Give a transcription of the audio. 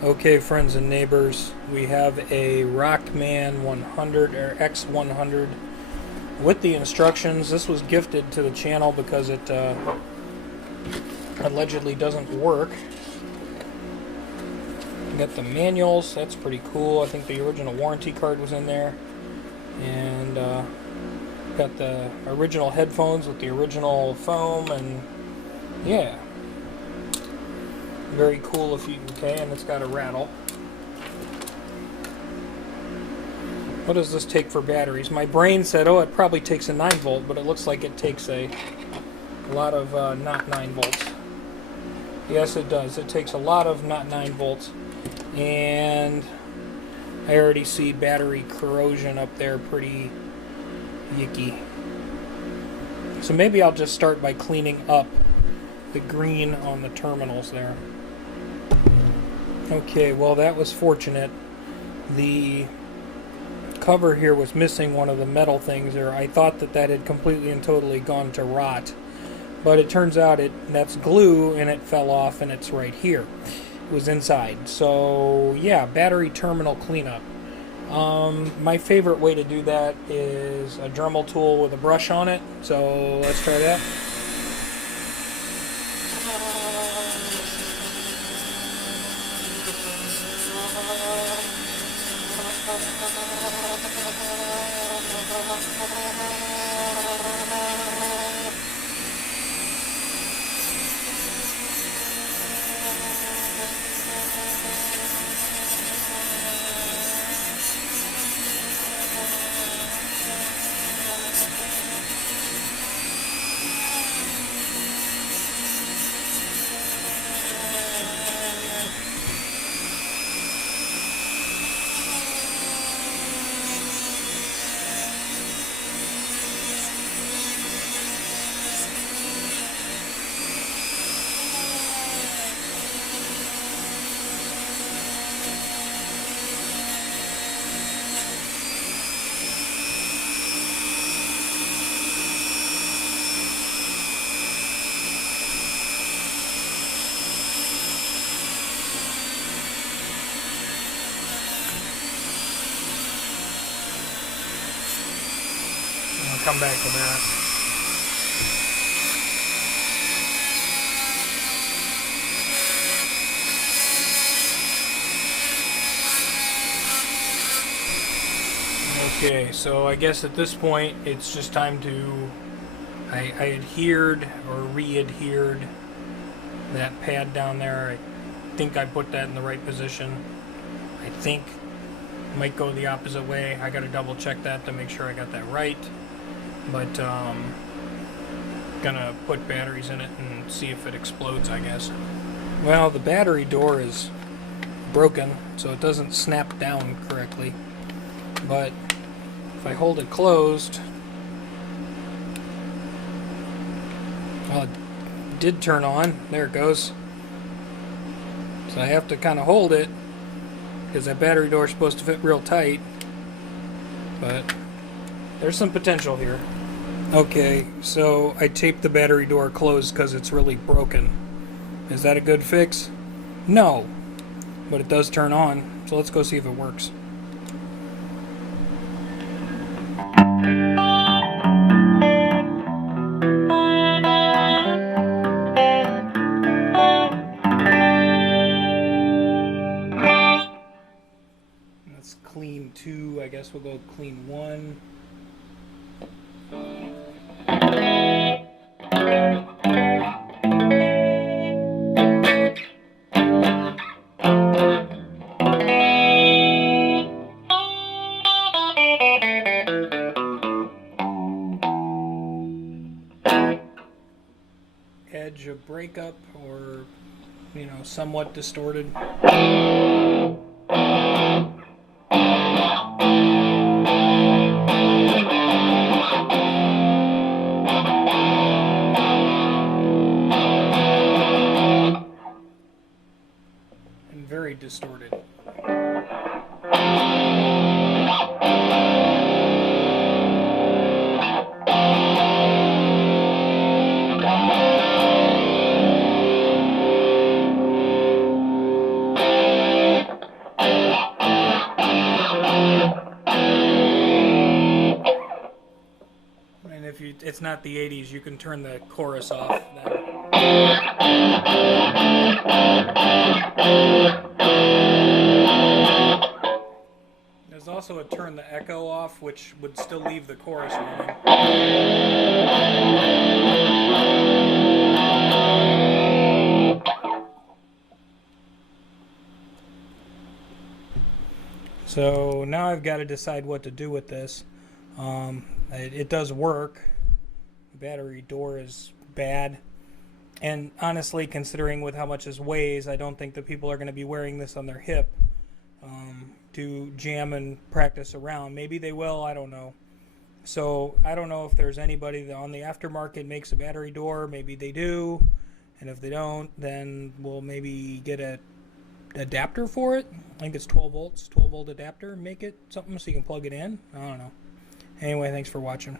Okay, friends and neighbors, we have a Rockman 100 or X100 with the instructions. This was gifted to the channel because it allegedly doesn't work. We got the manuals, that's pretty cool. I think the original warranty card was in there. And got the original headphones with the original foam, and yeah. Very cool if you, okay, and it's got a rattle. What does this take for batteries? My brain said, oh, it probably takes a 9 volt, but it looks like it takes a lot of not 9 volts. Yes, it does. It takes a lot of not 9 volts. And I already see battery corrosion up there, pretty yicky. So maybe I'll just start by cleaning up the green on the terminals there. Okay, well that was fortunate. The cover here was missing one of the metal things there. I thought that had completely and totally gone to rot, but it turns out that's glue, and it fell off, and it's right here. It was inside. So yeah, battery terminal cleanup. My favorite way to do that is a Dremel tool with a brush on it. So let's try that. I'll come back to that. Okay, so I guess at this point it's just time to... I adhered or re-adhered that pad down there. I think I put that in the right position. I think it might go the opposite way. I gotta double check that to make sure I got that right. But gonna put batteries in it and see if it explodes, I guess. Well, the battery door is broken, so it doesn't snap down correctly. But if I hold it closed, well, it did turn on. There it goes. So I have to kind of hold it because that battery door is supposed to fit real tight. But there's some potential here. Okay, so I taped the battery door closed because it's really broken. Is that a good fix? No, but it does turn on, so let's go see if it works. Let's clean 2, I guess we'll go clean 1. Edge of breakup, or somewhat distorted. And very distorted. not the 80s, you can turn the chorus off then. There's also a turn the echo off, which would still leave the chorus running. So now I've got to decide what to do with this. It does work. The battery door is bad. And honestly, considering with how much this weighs, I don't think that people are going to be wearing this on their hip to jam and practice around. Maybe they will, I don't know. So I don't know if there's anybody that on the aftermarket makes a battery door. Maybe they do. And if they don't, then we'll maybe get a adapter for it. I think it's 12 volts, 12 volt adapter. Make it something so you can plug it in. I don't know. Anyway, thanks for watching.